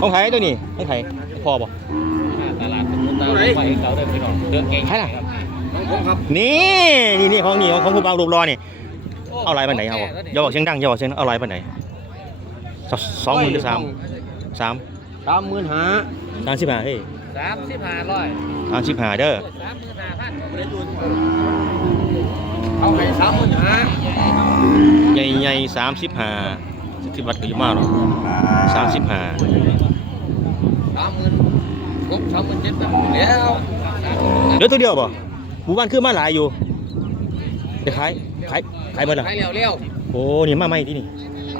ของไผ่ตัวนี้ของไผ่พอบ่ตลาดสมุทรตาไปเขาได้พี่น้องเดือดเก่งใช่ล่ะครับผมครับนี่นี่นี่ของนี่ของผู้บ่าวรูปรอนี่เอาลายปันไหนเอาบ่อย่าบอกเสียงดังอย่าบอกเสียงดังเอาลายปันไหนสองสองหมื่นหรือสามสามสามหมื่นห้าสามสิบห้าเฮ้ยสามสิบห้าร้อยสามสิบห้าเด้อสามหมื่นห้าพันเอาให้สามหมื่นห้าใหญ่ใหญ่สามสิบห้า ที่วัดก็อยู่มากหรอกสามสิบห้าสามหมื่นลบสามหมื่นเจ็ดแล้วเหลือตัวเดียวบ่หมู่บ้านคือมาหลายอยู่เดี๋ยวขายขายขายหมดละให้เร็วเร็วโอ้นี่มาใหม่ที่นี่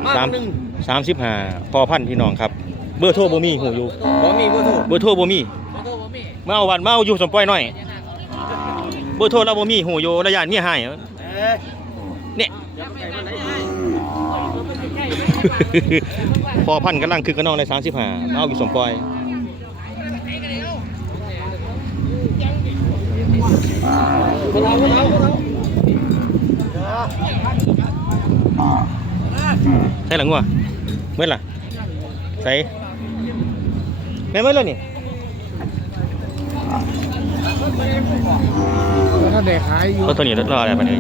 มาสามหนึ่งสามสิบห้าพอพันพี่น้องครับ เบอร์โทรบ่มีหูอยู่บ่มีบ่ถูกเบอร์โทรบ่มีมาเอาวันมาเอาอยู่สมปล่อยหน่อยเบอร์โทรเราบ่มีหูอยู่ระยะเมียให้เอ๊ะเนี่ย พอพันกำลังคือกระนองใน35มาเอาอยู่สมปล่อยคนเราคนเราคนเราใช่หลังวะเมื่อล่ะใส่แม่เมื่อแล้วนี่ถ้าเด็กขายอยู่รถตัวนี้รออะไรไปไหน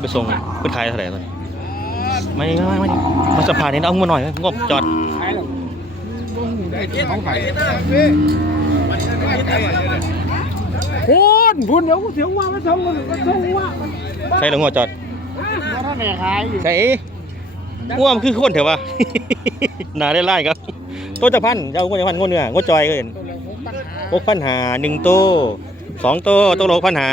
ไปส่งไปขายเท่าไหร่ตัวนี้ ไม่ไม่ไม่มาสะพานนี้เอาเงินหน่อยงบจอดขายหรอกได้เจ็ดของขายพูนพูนเดี๋ยวกูเสียงว่ามาส่งมันมาส่งว่าใส่หลังหัวจอดใส่ง่วมคือคนเถอะวะหนาได้ไล่ครับตัวจะพันเจะเอางวดจะพันงวดเนื้องวดจอยเกินหกพันหาหนึ่งตัวสองตัวตัวละหกพันหา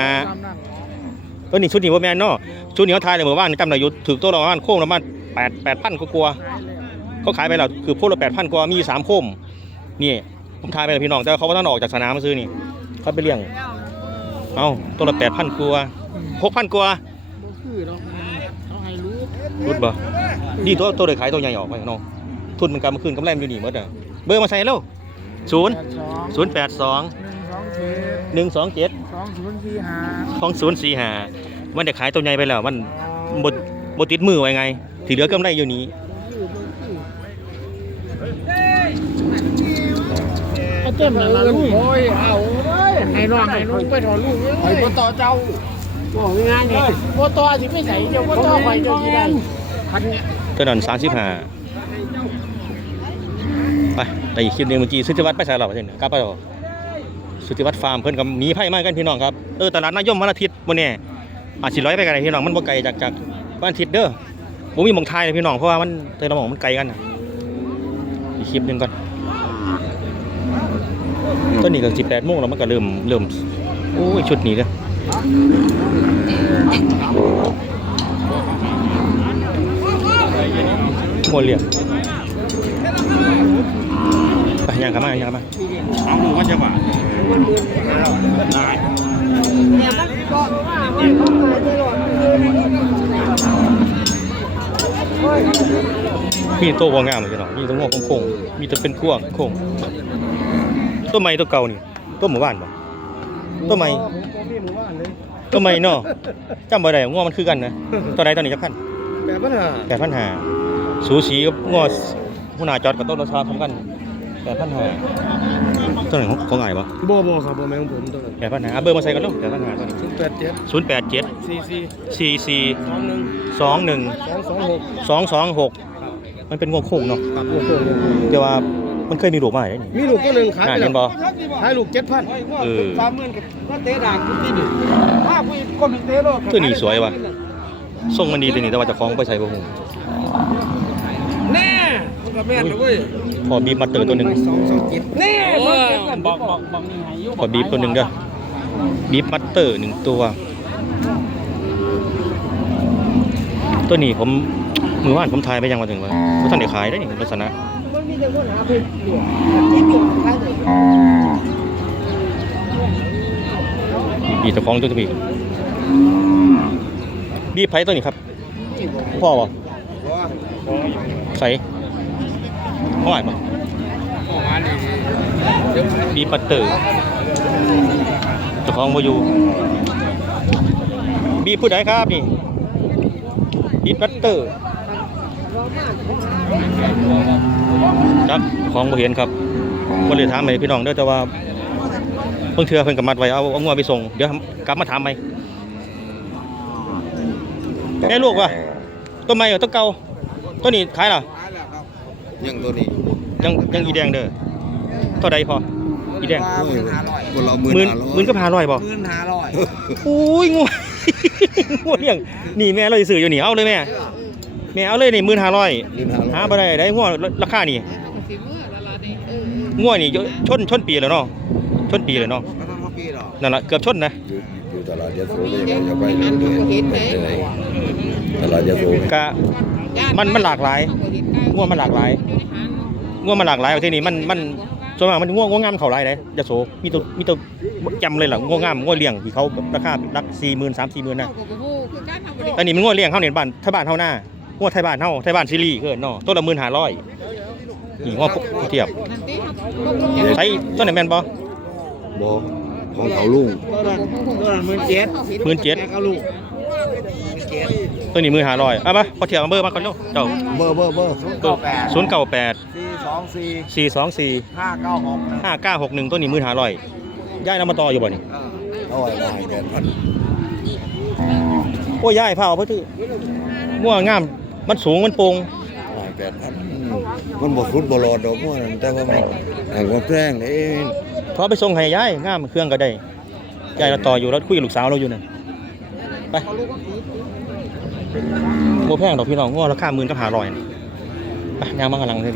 ตัวนี้ชุดนี้ว่าแมนเนาะชุดนี้เขาทายเลยเมื่อวานจำได้อยู่ถือตัวละประมาณโค้งละประมาณแปดแปดพันกลัวๆเขาขายไปแล้วคือพวกละแปดพันกว่ามีสามโค้มนี่ผมทายไปแล้วพี่น้องแต่เขาไม่ต้องออกจากสนามมาซื้อนี่เขาไปเลี้ยงเอาตัวละแปดพันกว่าหกพันกว่าบ่คือเราต้องให้รู้รุดบ่ดีตัวตัวเลยขายตัวใหญ่ออกไปน้องทุนมันกำมาคืนกำไรมันอยู่นี่หมดอะเบอร์มาใส่แล้วศูนย์ศูนย์แปดสอง องเจ็ดหนึ่งสองเจ็ดสองศูนย์สี่ห้าสองศูนย์สี่ห้ามันได้ขายตัวใหญ่ไปแล้ว มันบดบดติดมือไว้ไงที่เหลือกำไรอยู่นี้ไอ้เต็มเลยละลูกโอ้ยเอาเว้ยไอ้น้องไอ้ลูกไปถอนลูกยังไอ้บ่ต่อเจ้าบอกงานนี่บ่ต่อสิไม่ใส่เดี๋ยวบ่ต่อไปเดี๋ยวสิได้พันตัวนั้นสามสิบห้าไปแต่อีกคลิปหนึงเมื่อกี้สุทธิวัฒน์ไปใส่เราไปเช่นกลับไปหรอ สุทธิวัฒน์ฟาร์มเพิ่นกับมีไพ่มากันพี่น้องครับเออตลาดนายมวันอาทิตย์วันนี้อาจสิร้อยไปกันเลยพี่น้องมันบ่ไกลจากจากวันอาทิตย์เด้อผมมีมองไทยเลยพี่น้องเพราะว่ามันเตยละหมองมันไกลกันอีกคลิปหนึงก่อนตอนนี้ก็สิบแปดโมงแล้วมันก็เริ่มเริ่มโอ้ยชุดนี้เด้อโมเลียไปยังกันมายังกันมา เอาหมูก็จะหวานมีโตวงามเลยเนาะมีตัวงอกโค้งๆมีตัวเป็นกว้างโค้งตัวใหม่ตัวเก่านี่ตัวหมู่บ้านบ่ตัวใหม่ตัวใหม่เนาะจำบ่ได้งอมันคือกันนะตัวใดตัวนี้จักพันแบบปัญหาแปดพันห้าสูสีกับงอหัวหน้าจอดกับต้นราคาทำกันแปดพันห้า ตัวไหนของของไงบ่บ่บ่ครับบ่แม่ของผมตัวนั้นแปดพันหาเบอร์มาใส่กันลูกแปดพันหาตัวนี้ศูนย์แปดเจ็ดศูนย์แปดเจ็ดสี่สี่สี่สี่สองหนึ่งสองหนึ่งสองสองหกสองสองหกมันเป็นงอโค้งเนาะครับโอ้โหแต่ว่ามันเคยมีลูกมาได้นี่มีลูกตัวหนึ่งขายน่าไปแล้เห็วนบ่ขายลูกเจ็ดพันเออ สามหมื่นกับว่าเตะด่างกูที่นี่ถ้ากูก็มีเตะโลดตัวนี้สวยว่ะทรงมันดีตัวนี้แต่ว่าเจะคล้าของไปใส่บ่ฮู้แน่มันก็แม่นนะเว้ยพอบีบมาเตอร์ตัวหนึ่งสองสองเจ็ดแน่ บอกบอกบอกมีให้อยู่พอบีบตัวหนึ่งเด้อบีบมัตเตอร์หนึ่งตัว ตัวนี้ผมมือว่านผมทายไปยังมาถึงว่าบ่ท่านได้ขายได้นี่ลักษณะมันมีแต่คนหาไปเหลือที่เหลือขายเลยบีบเจ้าของตัวนี้บีบไผตัวนี้ครับ พ่อบ่ใส่พ่อไหว บ่บีบมัตเตอร์เจ้าของบ่อยู่ บีบผู้ใดครับนี่บีบมัตเตอร์จักของบ่เห็นครับบ่เลยถามให้พี่น้องเด้อแต่ว่าเพิ่งเทื่อเพิ่นก็มัดไว้เอาเอางัวไปส่งเดี๋ยวกลับมาถามใหม่แม่ลูกว่ะต้นไม้เหรอต้นเก่าต้นนี้ขายล่ะยังตัวนี้ยังยังอีแดงเด้อ เท่าใดพออีแดงคนเราหหมื่มื่นนหมื่นก็พาร้อยบ่หมื่นห้าร้อยอุ้ยงัวงัวเลี้ยงนี่แม่เราสิซื้ออยู่นี่เอาเลยแม่แม่เอาเลยนี่15,500หมื่นห้าร้อยหาบ่ได้ได้งัวราคานี่งัวนี่เยอะชนชนปีแล้วเนาะชนปีแล้วเนาะก็ต้องมาปีหรอนั่นล่ะเกือบชนนะอยู่ตลาดยะโสก็ยังจะไปเรื่อยๆไปเลยตลาดยะโสกะมันมันหลากหลายงัวมันหลากหลายงัวมันหลากหลายประเทศนี้มันมัน ส่วนมากมันงัวงัวงามเขาหลายเลยยะโสมีตัวมีตัวจำเลยล่ะงัวงามงัวเลี้ยงที่เขาราคาหลัก40,000 30,000นะอันนี้มันงัวเลี้ยงเฮาเนี่ยบ้านถ้าบ้านเฮาหน้างัวไทยบ้านเฮาไทยบ้านซีรีส์เอิ้นเนาะตัวละ15,500นี่งัวเทียบใช้ตัวไหนแม่นบ่บอของเขาลุงหมื่นเจ็ด17,000 ก็ลูกตัวนี้15,500เอามาพอเทียบเบอร์มาก่อนเนาะเจ้าเบอร์เบอร์เบอร์เก้าแปดศูนย์เก้าแปดสี่สองสี่สี่สองสี่ห้าเก้าหกห้าเก้าหกหนึ่งตัวนี้มือหาลอยย่ายน้ำมาต่ออยู่บ่นี่เอาไว้ได้แดนพันโอ้ยย่ายพาเอาเพราะที่ง่วงงามมันสูงมันโปร่งได้แปดพันมันบอกฟุตบอลรอดดอกมั่วนั่นแต่ว่ามันอ่างว่าแพงเลยขอไปส่งให้ย่ายงามเครื่องก็ได้ย่ายเราต่ออยู่แล้วคุยกับลูกสาวเราอยู่นั่นไป โมแพงดอกพี่น้องง่วราคาหมื่นก็หาลอยไปย่างมากำลังเลย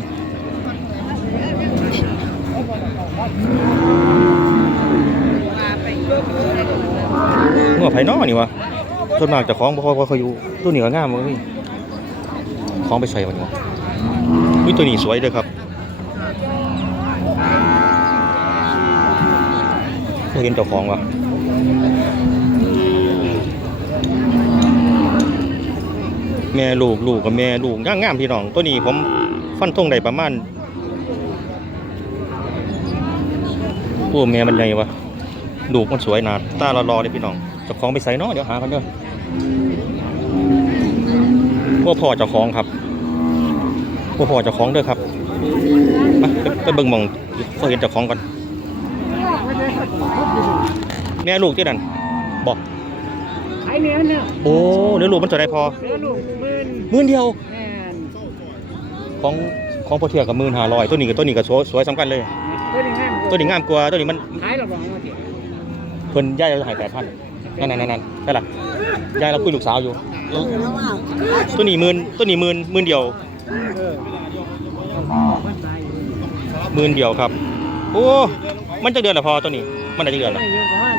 ง่วไผ่นอนี่วะส่วนมากจะของบ่ค่อยค่อยอยู่ตัวนี้ก็งามเลยของไปใส่วันนี้วะวิตัวนี้สวยเด้อครับบ่เห็นเจ้าของวะ แม่ลูกลูกกับแม่ลูกย่างงามพี่น้อง ตัวนี้ผมฟันธงได้ประมาณโอ้แม่มันใหญ่วะลูกมันสวยนาตาหล่อๆเลยพี่น้องเจ้าของไปใส่เนาะเดี๋ยวหากันเด้อว่าพ่อเจ้าของครับว่าพ่อเจ้าของเด้อครับไปไปเบิ่งมองเขาเห็นเจ้าของก่อนแม่ลูกที่นั่นบอก ไอ้เนี่ยเนี่ยโอ้เดี๋ยวลูกมันจะได้พอเสือลูกหมื่นหมื่นเดียว แม่นของของพอเทียกับหมื่นห้าร้อยตัวนี้กับตัวนี้ก็สวยสวยสำคัญเลย ตัวนี้งามตัวนี้งามกว่าตัวนี้มันขายเราบอกว่าเดี๋ยวเพิ่นย่ายเราใหายแปดพันนั่นนั่นนั่นนั่นใช่ล่ะย่ายเราคุยลูกสาวอยู่ ตัวนี้หมื่นตัวนี้หมื่นหมื่นเดียวเออมันตายอยู่หมื่นเดียวครับ โอ้ มันจะเดือนละพอตัวนี้ มันได้จะเดือนละไม่อยู่ประมาณ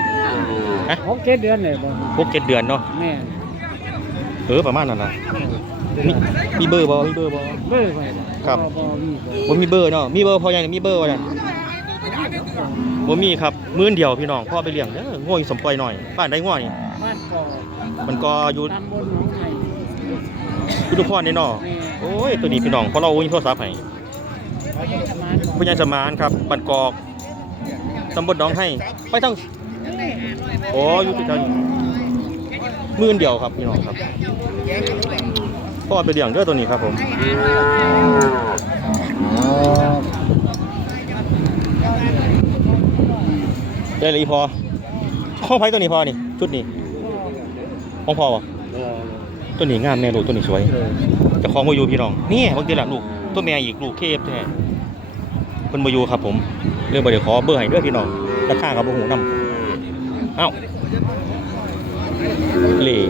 ฮะหกเจ็ดเดือนเลยบ่หกเจ็ดเดือนเนาะแม่นเออประมาณนั้นนะมีมีเบอร์บ่มีเบอร์บ่เบอร์ไปครับบ่มีบ่บ่มีเบอร์เนาะมีเบอร์พอยังมีเบอร์วะเนี่ยบ่มีครับมื้อเดียวพี่น้องพ่อไปเลี้ยงเด้อง่วงสมปล่อยหน่อยบ้านได้ง่วงนี่บ้านก่อมันก็อยู่ตำบลหนองไผ่อุดมพรนี่เนาะแม่โอ้ยตัวนี้พี่น้องเพราะเราโอ้ยโทรศัพท์ให้เขาจะประมาณพญาสมานครับบ้านกอกตำบลหนองให้ไปทาง โอ้อยู่ที่กันมื้อเดียวครับพี่น้องครับพ่อไปเลี้ยงเด้อตัวนี้ครับผมได้เลยอีพอห้องไผตัวนี้พอนี่ชุดนี้ห้องพอบ่ตัวนี้งามแม่ลูกตัวนี้สวยจะคล้าของมาอยู่พี่น้องนี่บางทีละลูกตัวแม่อีกลูกเคฟแท้เพิ่นมาอยู่ครับผมเรื่องบ่ได้ขอเบอร์ให้เด้อพี่น้องราคากับบ่ฮู้นํ เอ้าเหล่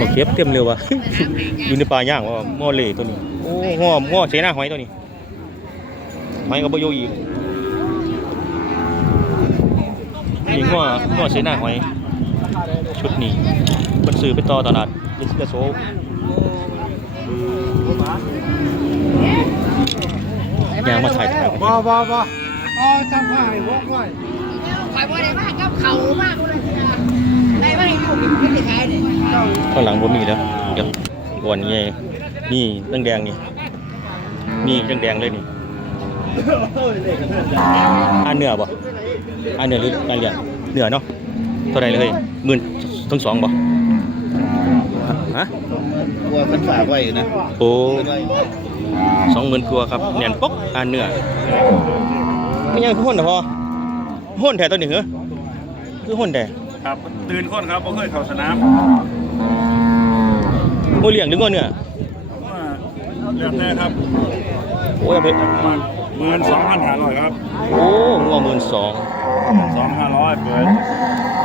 มาเก็บเต็มเร็วว่ะอยู่ในป่าย่างว่าหม้อเหล่ตัวนี้ โอ้ง้อง้อเสนาหอยตัวนี้หอยก็บ่อยู่อีกนี่ง้อง้อเสนาหอย ชุดนี้มันซื้อไปต่อตลาดยิสกาโซ ยางมาถ่ายถ่ายบ่บ่บ่อ๋อจำผ่านวกไว้ขายบ่ได้มากกับเขามากเลยนะได้มาให้ลูกไม่ได้ขายเลยข้างหลังบ่มีแล้วเดี๋ยววันนี้นี่แดงๆนี่นี่แดงๆเลยนี่อันเนื้อบ่อันเนื้อหรืออันเหลืองเนื้อเนาะเท่าไหรเลยหมื่นทั้งสองบ่ฮะกลัวมันฝากไว้นะโอ้ สองหมื่นกว่าครับแน่นปกอ่านเนื้อไม่ยังคือหุ่นนะพอหุ่นแท้ตัวนี้เหรอคือหุ่นแท้ครับตื่นคนครับบ่เคยเข้าสนามโอ้เลี้ยงหรือว่าเนื้อว่าแล้วแต่ครับโอ้ยเอาไปหมื่นสองพันห้าร้อยครับโอ้งัวหมื่นสองสองห้าร้อยเปิด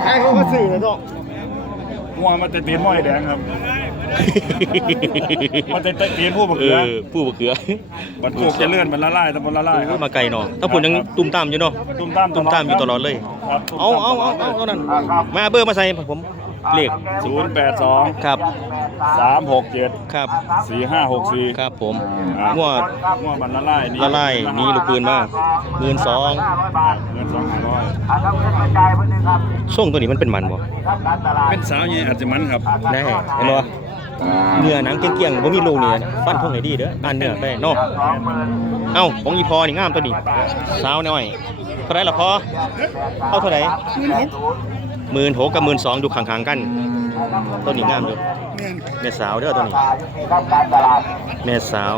ไอ้เขาก็สื่อเลยดอกงัวมันจะตีนม้อยแดงครับ มันจะตีนผู้บักเอเขืออผู้บกเขือบัดพวกจะเลื่อนมันละลายแต่มันละลายครับมาไกลเนาะถ้าผมยังตุ่มตามอยู่เนาะตุ้มตามตุ่มตามอยู่ตลอดเลย ครับเอาเอาเอาเอาเท่านั้นมาเบอร์มาใส่ผมเลขศูนย์แปดสองครับสามหกเจ็ดครับสี่ห้าหกสี่ครับผมครับงัวงัวมันละลายนี่ละลายหนี่ลูกปืนมาหมื่นสองเงินสองห้าร้อยส่งตัวนี้มันเป็นมันบ่เป็นสาวใหญ่อาจจะมันครับแน่เห็นบ่ เนื้อหนังเกลี้ยงๆบ่มีรูนี่ฟันทงไหนดีเด้ออ่านเนื้อไปเนาะเอ้าของอีพอนี่งามตัวนี้สาวน้อยเท่าไหร่ล่ะพอเอาเท่าไหร่หมื่นหกกับหมื่นสองอยู่ข้างๆกันตัวนี้งามอยู่แม่สาวเด้อตัวนี้แม่สาว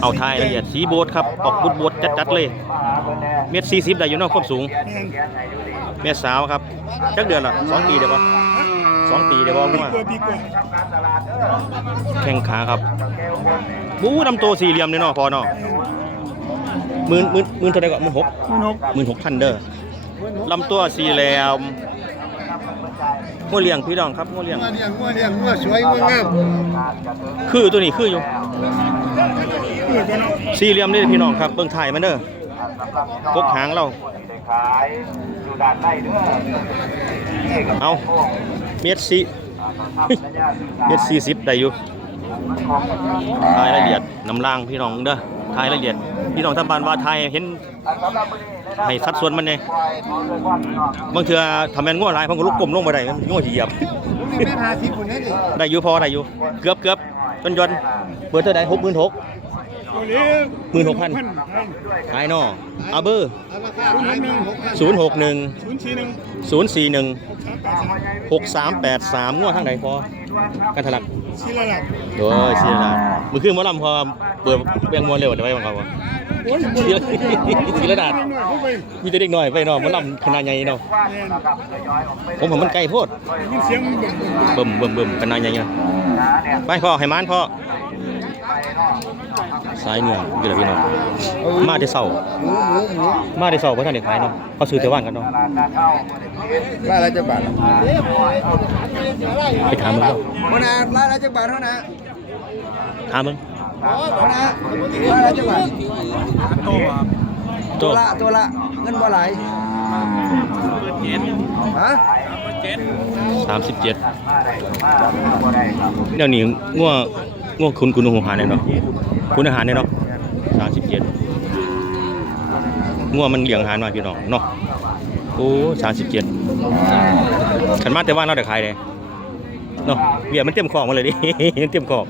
เอาทายละเอียดสีโบดครับออกบุดบดจัดๆเลยเมตรสี่สิบได้อยู่นาะความสูงแม่สาวครับจักเดือนละสองปีเดี๋ยวบ่ สองปีเดี๋ยวบ่มั่วแข้งขาครับบู้ลำตัวสี่เหลี่ยมเลยเนาะพอเนาะหมื่นหมื่นหมื่นเท่าไหร่ก็หมื่นหกหมื่นหกพันเด้อลำตัวสี่เหลี่ยมงัวเลี้ยงพี่น้องครับงัวเลี้ยงงัวเลี้ยงงัวเลี้ยงงัวสวยงัวงามคือตัวนี้คืออยู่สี่เหลี่ยมนี่พี่น้องครับเบิ่งถ่ายมันเด้อกกหางเราเอา เมตรสี่เมตรสี่สิบได้อยู่ทายละเอียดน้ำล่างพี่น้องเด้อทายละเอียด พี่น้องท่านบ้านว่าทายเห็นให้สัดส่วนมันเนี่ยบางเทื่อทำแม่นง่วหลายเพังก็ลุกกลมลงมาได้มันง่วเหยียบนี่แม่พาทิพย์คนนี้ดิได้อยู่พอได้อยู่เกือบเกือบจนยนต์เปิดเท่าไหร่หกหมื่นหก หมื่นหกพันขายนอเอาเบอร์เอาราคาขายหมื่นหกพันศูนย์หกหนึ่งศูนย์สี่หนึ่งศูนย์สี่หนึ่งหกสามแปดสามงวดทางไหนพอกันทะลักศิลาลักษณ์โอ้ยเสียดายมือขึ้นหมอลำพอเปิดเบียงมวนเร็วเดี๋ยวไปบังเขาวะเสียเสียดาดมีแต่เด็กน้อยไปเนาะหมอลำขนาดใหญ่เนาะผมผมมันไกลโพดยินเสียงเบิ่งเบิ่มเบิ่มเบิ่มขนาดใหญ่เนาะไปพ่อให้มานพ่อ สายเหนืออยู่แล้วพี่น้องมาได้เศร้าหมูหมูหมูมาได้เศร้าเพราะท่านเด็กขายเนาะเขาซื้อแต่ว่านกันเนาะรายละจักบาทไปถามมึงเนาะมันนะรายละจักบาทเท่านั้นถามมึงเท่านั้นรายละจักบาทโตตัวละตัวละเงินบ่หลายฮะสามสิบเจ็ดเดี๋ยวนี้ง่วง ง่วงคุณคุณอาหารเนี่ยเนาะคุณอาหารเนี่ยเนาะสามสิบเจ็ดง่วงมันเลี้ยงอาหารมาพี่น้องเนาะโอ้สามสิบเจ็ดขันมาแต่ว่าเราแต่ขายเลยเนาะเบียร์มันเต็มคอกมาเลยดิเต็มคอก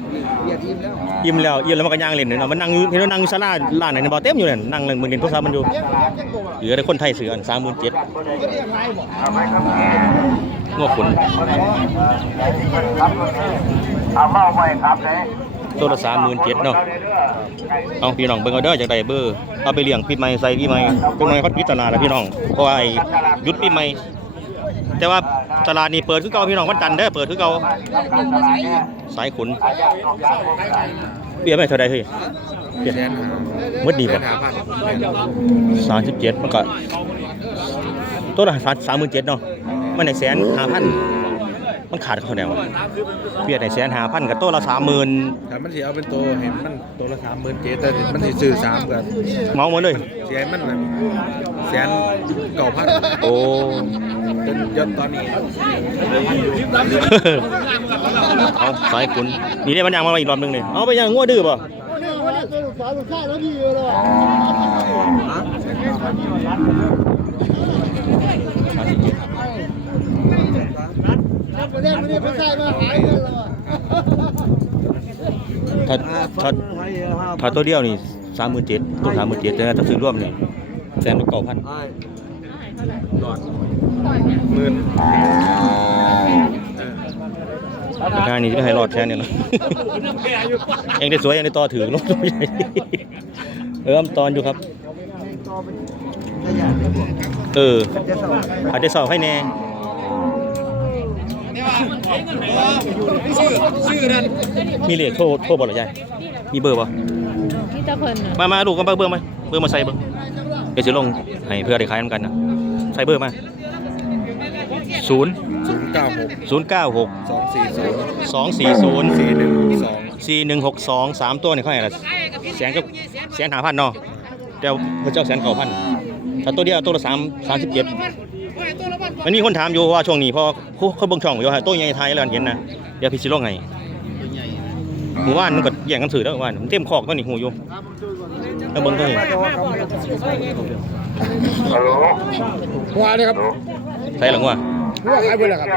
เบียดอิ่มแล้ว อิ่มแล้วอิ่มแล้วมันก็ย่างเล่นเลยเนาะมันนั่งอยู่เห็นว่านั่งอยู่ศาลาร้านไหนบ่เต็มอยู่เนี่ยนั่งเล่นมือเล่นโทรศัพท์มันอยู่เหลือแต่คนไทยซื้ออันสามหมื่นเจ็ดง่วงขุนเอาเมาไปครับเลยตัวละสามหมื่นเจ็ดเนาะ เอาพี่น้องเบิ่งเอาเด้อจากใดเบอร์ เอาไปเลี้ยงปีใหม่ใส่ปีใหม่ปีใหม่เขาปิดตลาแล้วพี่น้อง เพราะว่าไอ้ยุดปีใหม่ แต่ว่าตลาดนี่เปิดคือเก่าพี่น้องวันจันทร์เด้อเปิดคือเก่าสายขุนเบี้ยไม่เท่าใดเฮ้ยเบี้ยหมดดีป่ะสามสิบเจ็ดมันก็ตัวละสามหมื่นเจ็ดเนาะมันในแสนห้าพัน มันขาดเขาแนวะเบี้ยได้แสนห้าพันกับตัวละสามหมื่นแต่มันสิเอาเป็นตัวเห็นมันตัวละสามหมื่นเจ็ดแต่มันสิซื้อสามกับเมาหมดเลยเสียมันน่ะแสนเก่าพันโอ้จนจนตอนนี้เอาสายคุณนี่ได้มันยังมาอีกรอบหนึงเลยเอาไปยังงัวดื้อป่ะ ถ้าถ้าถ้าตัวเดียวนี่สามหมื่นเจ็ดตัวสามหมื่นเจ็ดแต่ถ้าซื้อร่วมนี่แสนละเก้าพันหมื่นานี่จะไม่ให้รอดแค่นี้เนาะเองได้สวยเองได้ต่อถือลงตัวใหญ่เอออำตอนอยู่ครับเอออาจจะสอบให้แน่ มีเลขโทรโทรบ่หรอยายมีเบอร์บ่ที่ตะเพิ่นน่ะมามาลูกกันเบอร์เบอร์มาเบอร์มาใส่เบอร์เดี๋ยวจะลงให้เพื่อได้ขายนำกันนะใส่เบอร์มาศูนย์ศูนย์เก้าหกศูนย์เก้าหกสองสี่ศูนย์สองสี่ศูนย์สี่หนึ่งสองสี่หนึ่งหกสองสามตัวนี่เขาให้ละแสนกับแสนหาพันเนาะแต่พระเจ้าแสนเก่าพันถ้าตัวเดียวตัวละสามสามสิบเจ็ด มันมีคนถามอยู่ว่าช่วงนี้พอเขาเขาเบิ่งช่องอยู่ว่าตัวใหญ่ไทยแล้วเห็นนะเดี๋ยวพี่สิลงไงหมู่บ้านมันก็แย่งกันถือแล้วหมู่บ้านมันเต็มคอกตัวนี้หูอยู่แล้วเบิ่งตัวนี้หัวเลยครับใส่หลังว่าหัวใครเบิ่ล่ะครับ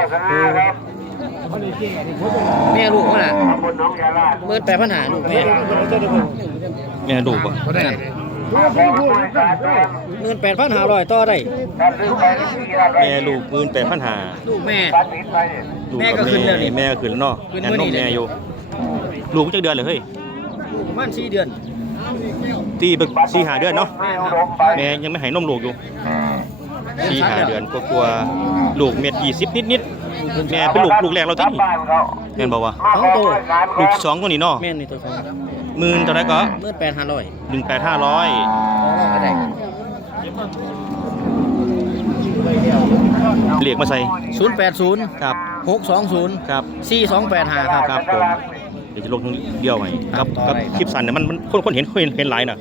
แม่ลูกมันอะเมื่อแปดปัญหาลูกแม่แม่ลูกบ่ เมื่อแปดพันหาร้อยต่อได้แม่ลูกปืนแปดพันหาลูกแม่ ลูกแม่ก็ขึ้นแล้วนี่แม่ก็ขึ้นแล้วเนาะขึ้นแอนมื้นอนี้มเลยแม่อยู่ลูกมันจักเดือนเลยเฮ้ยลูกประมาณสี่เดือนตีเบิกสี่หาเดือนเนาะแม่ยังไม่ให้นมลูกอยู่สี่หาเดือนก็กลัวๆลูกเม็ดยี่สิบนิดนิดๆแม่เป็นลูกลูกแรกเราที่นี่แม่นบอกว่าสองตัวลูกที่สองคนนี้เนาะแม่นี่ตัวสอง หมื่นเท่าไหรก็เมื่อแปดห้าร้อยหนึ่งแปดห้าร้อยก็ได้เหลียกมาใส่ศูนย์แปดศูนย์ครับหกสองศูนย์ครับสี่สองแปดห้าครับครับผมเดี๋ยวจะลงตรงนี้เดียวไงครักับบต่อกับได้ครับคลิปสั้นเนี่ยมันมันคนคนเห็นคนเห็นเห็นหลายน่ะ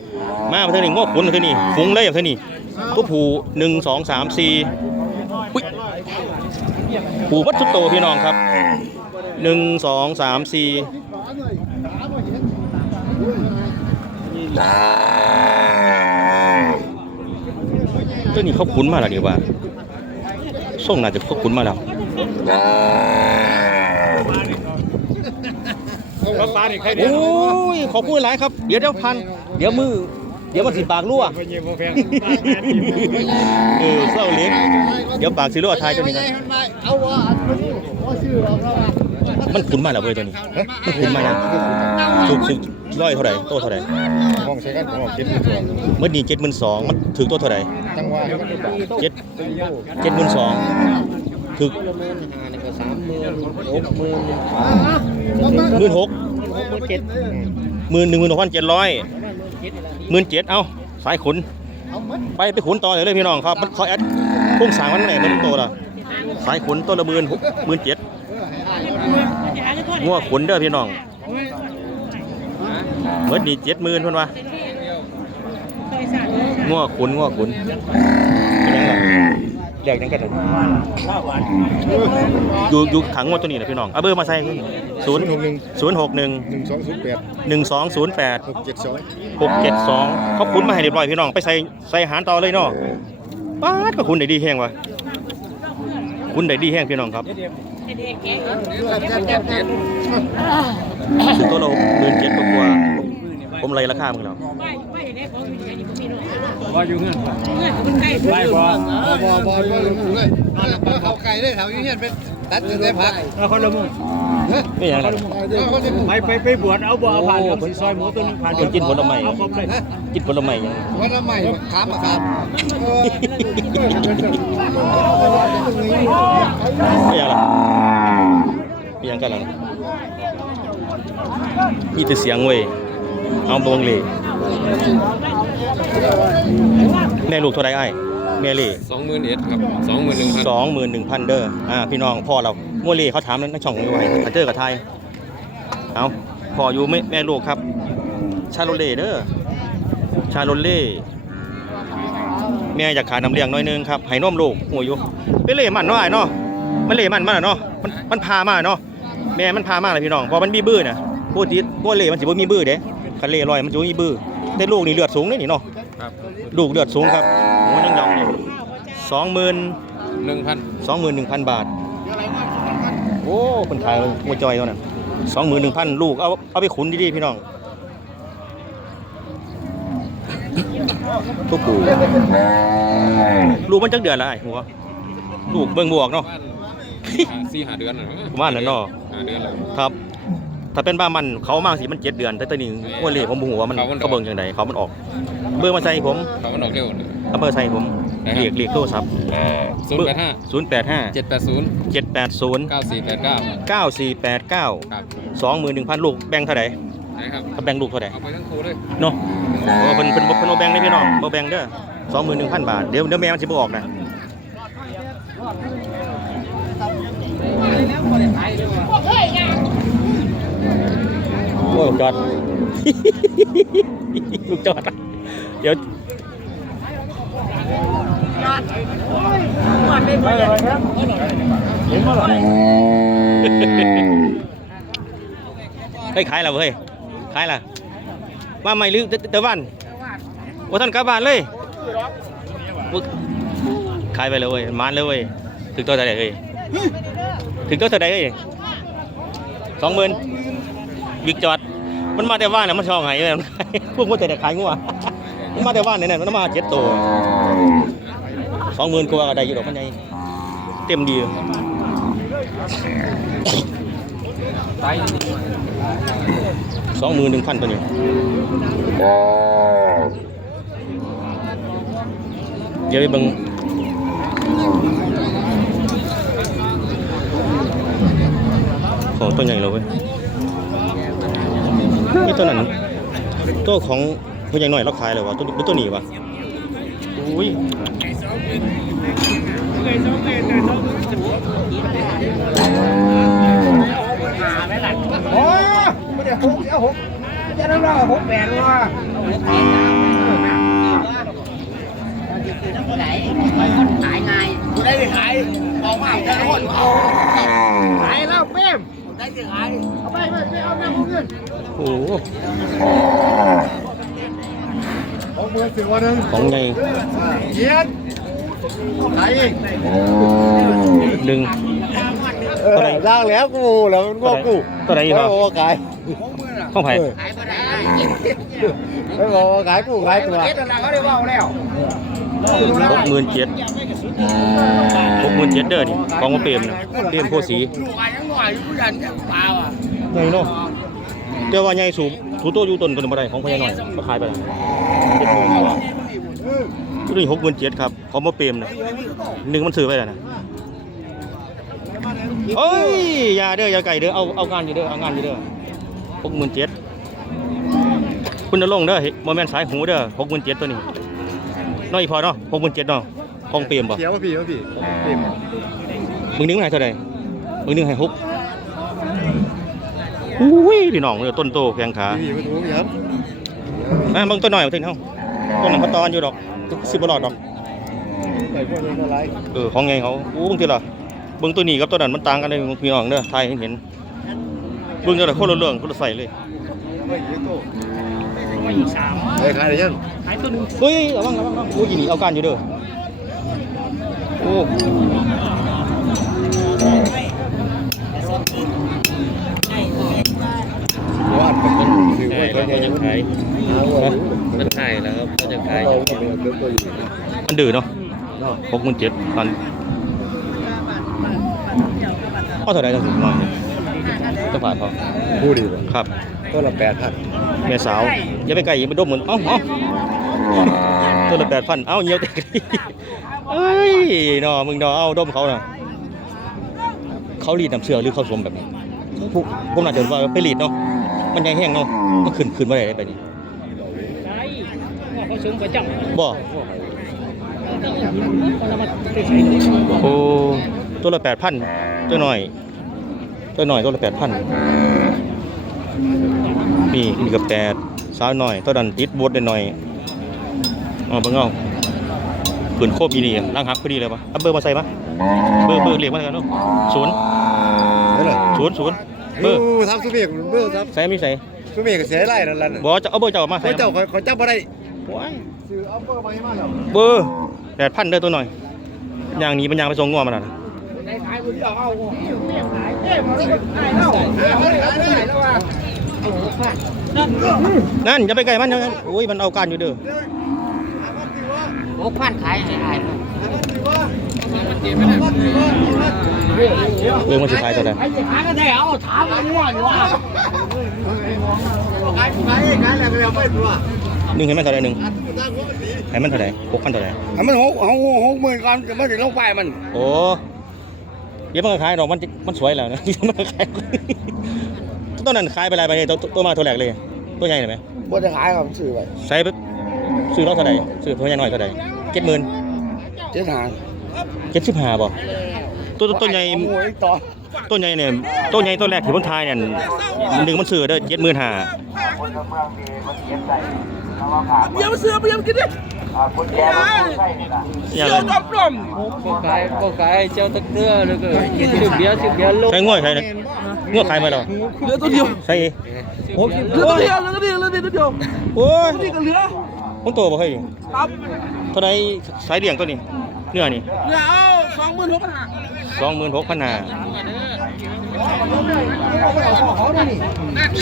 มาเท่านี้งอกขุนเท่านี้ฟุงเลยเท่านี้ตัวผูหนึ่งสองสามสี่อุ้ยผูวัดสุดโตพี่น้องครับหนึ่งสองสามสี่ ตัวนี้เขาคุ้นมาแล้วเดี๋ยวว่าส่งน่าจะเขาคุ้นมาแล้วรถปลานี่ใครโอ้ยขอบคุณหลายครับ เดี๋ยวเดี๋ยวพัน เดี๋ยวมือ เดี๋ยวมันสิปากรั่วไปเยี่ยมพ่อแพงเออเศร้าเล็กเดี๋ยวปากสิรั่วทายตัวนี้นะมั นขุนมาแล้วเว้ยตัวนี้มันขุนมาแล้วสุกสุกร้อยเท่าไหร่โตเท่าไหร่ห้องใช้กันของเจ็ดหมื่นสองเมื่อนี้เจ็ดหมื่นสองมันถึงโตเท่าไหร่จังหวะให้มันบาทเจ็ดเจ็ดหมื่นสองถึงห้านี่ก็สามหมื่นหกหมื่นหมื่นหกหกหมื่นเจ็ดหมื่นหนึ่งหมื่นหกพันเจ็ดร้อยหมื่นเจ็ดเอ้าสายขุนไปไปขุนต่อเลยเลยพี่น้องครับมันเขาแอดพุ่งสางมันไหนมันโตละสายขุนต้นละหมื่นหกหมื่นเจ็ด งัวขุนเด้อพี่น้องเมื่อนี่เจ็ดหมื่นเพิ่นว่างัวขุนงัวขุนเป็นยังไงเรียกยังกันอยู่อยู่ขังงัวตัวนี้นะพี่น้องเอาเบอร์มาใส่ศูนย์ศูนย์หกหนึ่งหนึ่งสองศูนย์แปดหนึ่งสองศูนย์แปดหกเจ็ดสองหกเจ็ดสองเขาคุ้นมาให้เรียบร้อยพี่น้องไปใส่ใส่อาหารต่อเลยเนาะป้าดก็คุณได้ดีแห้งวะคุณได้ดีแห้งพี่น้องครับซื้อ ตัวละหมื่นเจ็ดกว่าๆผมเลยราคามึงแล้วว่าอยู่เงื่อนไปบ่บ่บ่บ่เลยนอนหลับเขาไก่เลยแถวนี้เนี่ยเป็นตัดจนได้พักเอาคนละมือ ไม่อย่างไรไปไปไปบวชเอาบ่เอาผ่านเอาสีซอยหมูตัวนึงผ่านคนกินผลไม้เอาครบเลยกินผลไม้อย่างวันละใหม่ขามมาครับไม่อย่างไรไม่อย่างกันล่ะมีแต่เสียงเว้ยเอาบงเลยแม่ลูกเท่าไรไอ้ายแม่เล่สองหมื่นเอ็ดครับสองหมื่นหนึ่งพันสองหมื่นหนึ่งพันเด้ออ่าพี่น้องพ่อเรา งัวเล่เขาถามในช่องอยู่ไว้ถ้าเจอกับไทยเอาพ่ออยู่แม่แม่ลูกครับ ชาโลเล่เด้อชาโลเล่แม่อยากขายน้ำเลี้ยงหน้อยนึงครับให้นมลูกหัวอยู่เป็นเล่มันเนาะไอ้เนาะมันเล่มันมาเนาะมันมันพามาเนาะแม่มันพามาเลยพี่น้องเพอมันมีบื้อน่ะปกติพวกเล่มันสิบ่มีบื้อเด้คันเล่ลอยมันจะบ่มีบื้อแต่ลูกนี่เลือดสูงเด้นี่เนาะครับลูกเลือดสูงครับโอ้ยยังยองๆนี่สองหมื่นหนึ่งพันสองหมื่นหนึ่งพันบาท โอ้คนขายหัวจอยเท่านั้นสองหมื่นหนึ่งพันลูก เอาเอาไปขุนดีๆพี่น้องทุกปูลูกมันจักเดือนละไอ้หัวลูกเบิ่งบวกเนาะสี่ห้าเดือนน่ะประมาณนั้นเนาะห้าเดือนแล้วครับ ถ้าเป็นบ้านมันเขามาสิมันเจ็ดเดือน แต่ตัวนี้งวดเลยผมบ่ฮู้ว่ามันเขามันออกเขาเบิ่งจังไดเขามันออก เบอร์มาใส่ผมเขามันออกเร็วเลยเอาเบอร์ใส่ผม ได้ครับ เรียกเรียกโทรศัพท์ศูนย์แปดห้า085เจ็ดแปดศูนย์780เก้าสี่แปดเก้า9489ครับ21,000ลูกแบ่งเท่าใดนะครับถ้าแบ่งลูกเท่าใดเอาไปทั้งครูเลยเนาะเออเพิ่นเพิ่นบ่เพิ่นบ่แบ่งได้พี่น้องบ่แบ่งเด้อ21,000บาทเดี๋ยวเดี๋ยวแม่มันสิบ่ออกนะโอ้ยจอด ลูกจอด เดี๋ยว เฮ้ยขายแล้วเว้ยขายและมาใหม่หรือเตะวันว่าท่านกลับบ้านเลยขายไปเลยเว้ยมานเลยเว้ยถึงตัวเท่าไหร่เฮ้ยถึงตัวเท่าไหร่เฮ้ยสองหมื่นวิกจอดมันมาแต่ว่านนะมันชองไหนเลยมันขายพวกมันแต่ขายงัวมันมาแต่ว่านเนี่ยมันมาเจ็ดตัว สองหมื่นกว่าก็ได้อยู่ดอกมันใหญ่เต็มดีสองหมื่นหนึ่งพันตัวนี้เดี๋ยวไปเบิ่งของตัวใหญ่เลยเว้ยนี่ตัวนั้นตัวของตัวใหญ่หน่อยเราขายเลยวะตัวนี้ตัวนี้วะ อุ้ยโอ้ไม่ได้หกเดี๋ยวหกจะนั่งรอหกแปดว่ะไหนขายไงกูได้ที่ ขายออกมาแต่ละคนขายแล้วเป้มได้ที่ขายเอาไปไปไปเอาแม่ของเงินโอ้โหของมือสิวันนึงของใหญ่เยียนขายอีกหนึ่งเออร่างแล้วกูแล้วมันก็กูตัวไหนอีกไม่เหรอบอกว่าขายข้องไผ่ขายบ่ได้ไม่บอกว่าขายกูขายตัวเจ็ดแล้วเขาได้ว่าแล้วหกหมื่นเจ็ดหกหมื่นเจ็ดเด้อนี่ของมาเปรมนะเปรมโพสีลูกอายังหน่อยผู้ยันจะเปล่าอะใหญ่เนาะ เดี๋ยวว่าใหญ่สูงถูโตอยู่ต้นตัวนึงบ่ได้ของพญาน้อยมาขายไปแล้วเจ็ดหมื่นกว่าตัวนี้หกหมื่นเจ็ดครับของมาเปรมนะหนึ่งมันซื้อไปแล้วนะเอ้ยอย่าเด้ออย่าไก่เด้อเอาเอางานอยู่เด้อเอางานอยู่เด้อหกหมื่นเจ็ดคุณนรงค์เด้อโมเมนต์สายหูเด้อหกหมื่นเจ็ดตัวนี้น้อยพอเนาะหกหมื่นเจ็ดเนาะของเปรมบ่เขียวมาพี่มาพี่พี่มึงนึงให้เท่าไหร่มึงนึงให้หก อุ้ยพี่น้องเนี่ยต้นโตแพงขาพี่มาถูกครับอะมึงตัวหน่อยเอาถึงเท่าต้นนั้นเขาตอนอยู่ดอกสิบหลอดดอกใส่พวกนี้อะไรเออของไงเขาอู้บางทีละเบิ่งตัวนี้กับตัวนั้นมันต่างกันเลยพี่น้องเด้อไทยเห็นเบิ่งตัวละคนละเรื่องคนละใส่เลยไม่ยี่โตไม่อีกสามไอ้ขายได้ยังขายตัวนึงเฮ้ยระวังระวังระวังโอ้ยนี่เอาการอยู่เด้อโอ้ ว่าเป็นถือไว้ตัวใหญ่มันขายมันถ่ายแล้วครับก็จะถ่ายมันดื้อเนาะหกหมื่นเจ็ดพันเอาเท่าไหร่จะถึงหน่อยจะผ่านเขาผู้ดีครับตัวละแปดพันแม่สาวอย่าไปไกลอย่าไปดมเหมือนเอ้าเอ้าตัวละแปดพันเอ้าเงี้ยวเต็กเอ้ยนอมึงนอเอ้าดมเขาน่ะเขารีดน้ำเชื่อหรือเขาสวมแบบนี้ผู้ผมน่าจะว่าไปรีดเนาะ มันยังแห้งเนาะมันขึ้นขึ้นมาได้ไปนี่ได้เขาซื้อไปจังบ่คนละมาไปใช้โอ้ตัวละแปดพันตัวหน่อยตัวหน่อยตัวละแปดพันนี่นี่กับแปดสาวหน่อยตัวดันติดบดได้หน่อยอ๋อเบิ่งเอาขืนโคบอีนี่ล้างหักพอดีเลยปะเอาเบอร์มาใส่ปะเบอร์เบอร์เรียกมาแล้วเนาะศูนย์นั่นแหละศูนย์ศูนย์ เบเบออร์ร์ทำสุเมียเบอร์ทใส่ไม่ใส่ำสุเมียก็เสียไล่นั่นแหละบอกจะเอาเบอร์เจ้ามาใส่เขาเจ้าเขาเจ้าบ่ได้ว้ายซื้อเอาเบอร์มาให้มาแล้วเบอร์แปดพันเด้อตัวหน่อยอย่างนี้มันยางไปส่งงัวมันน่ะได้ขายคุณจะเอาเมียขายเอ้ยมันก็ขายแล้วขายได้แล้วว่ะนั่นอย่าไปไกลมันอย่าไปโอ้ยมันเอาการอยู่เด้อหกพันขายให้ขายห เรื่องมันสุดท้ายเท่าไหร่ไอ้ที่หาก็ได้เอาถามมันว่าอยู่ว่าขายขายขายอะไรก็ไม่รู้อะหนึ่งให้มันเท่าไหร่หนึ่งให้มันเท่าไหร่หกพันเท่าไหร่มันหกหกหกหมื่นก่อนจะไม่ถึงลงไปมัน โอ้เดี๋ยวมันก็ขายดอกมันมันสวยแล้วนะเดี๋ยวมันก็ขายต้นนั้นขายไปอะไรไปเนี่ยตัวตัวมาตัวแรกเลยตัวใหญ่เลยไหมบ่จะขายครับซื้อไปใช้ไปซื้อรถเท่าไหร่ซื้อตัวใหญ่หน่อยเท่าไหร่เจ็ดหมื่น เจ็ดหาเจ็ดสิบห้าบ่ตัวตัวตัวใหญ่หวยต่อตัวใหญ่เนี่ยตัวใหญ่ตัวแรกที่ผมทายเนี่ยหนึ่งมันซื้อเด้อเจ็ดหมื่นห้าอย่ามาซื้ออย่ามากินดิอย่างเจ้านั้นจอมปลอมก็ขายก็ขายเจ้าตะเกือแล้วก็สิบเบียร์สิบเบียร์ลูกใช้ง่วยใช่ไหมง่วขายไปแล้วเหลือตัวเดียวใช่เหลือตัวเดียวเหลือตัวเดียวเหลือตัวเดียวโอ้ยนี่ก็เหลือผมโตบ่เคยครับเท่าไหรสายเลี้ยงตัวนี้ เนื้อนี่เหลือเอาสองหมื่นหกพันห้าสองหมื่นหกพันห้า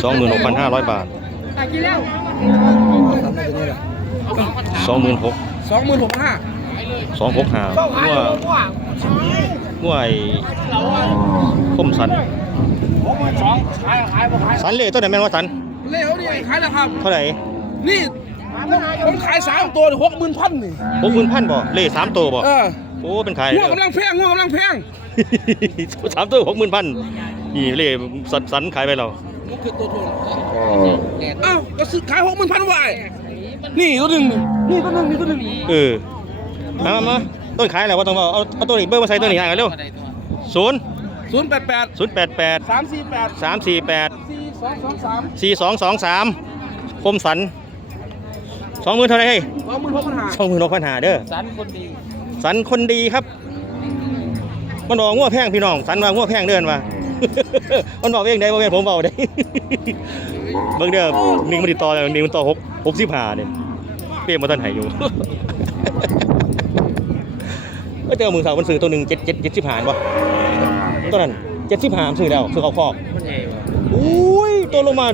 สองหมื่นหกพันห้าร้อยบาทสองหมื่นหกสองหมื่นหกพันห้าสองหกห้างัวงัวไอ้คมสันหกหมื่นสองขายขายบ่ขายสันเล่ตัวไหนแม่นว่าสันเร็วนี่ขายแล้วครับเท่าไหร่นี่ ผมขายสามตัวหกหมื่นพันนี่หกหมื่นพันบ่เล่สามตัวบ่เออโอ้เป็นขายงัวกำลังแพงงัวกำลังแพงสามตัวหกหมื่นพันนี่เล่สันสันขายไปแล้วมันคือตัวทุนเอ้าก็ซื้อขายหกหมื่นพันวายนี่ตัวหนึ่งนี่ตัวหนึ่งนี่ตัวหนึ่งเออมามามาต้นขายแล้วว่าต้องเอาเอาเอาตัวนี้เบอร์มาใส่ตัวนี้ให้กันเร็วศูนย์ศูนย์แปดแปดศูนย์แปดแปดสามสี่แปดสามสี่แปดสี่สองสองสามสี่สองสองสามคมสัน สองหมื่นเท่าไหรเฮ้ยสองหมื่นหกพันห้าสองหมื่นหกพันหาเด้อสันคนดีสันคนดีครับ มันบอกงัวแพงพี่น้อง สันว่างัวแพงเดินว่ามันบอกเองได้บ่แม่นผมเบาได้ เบิ่งเด้อนิ่งมันติดต่อแล้วนิ่งมันต่อหกหกสิบห้าเนี่ยเปรี้ยมาทันไหอยู่ ก็เจอมือสาวมันซื้อตัวหนึ่งเจ็ดเจ็ดเจ็ดสิบห้าป่ะตัวนั้นเจ็ดสิบห้าซื้อแล้วซื้อเขาคอกมันใหญ่ว่ะอุ้ยตัวลงมา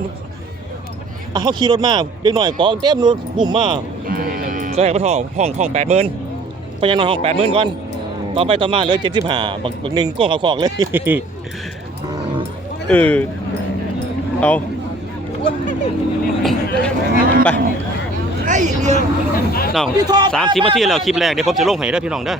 อะเขาขี่รถมาเด็กหน่อยกองเต็มรถบุ่มมาแสดงว่าห้องห้องห้องแปดหมื่นพยานอนห้องแปดหมื่นก่อน ต่อไปต่อมาเหลยเจ็ดสิบห้าบักบักหนึ่งก็เขาคอกเลยเออเอาไปน้องสามสิบนาทีแล้วคลิปแรกเดี๋ยวผมจะลงให้ได้พี่น้องเด้อ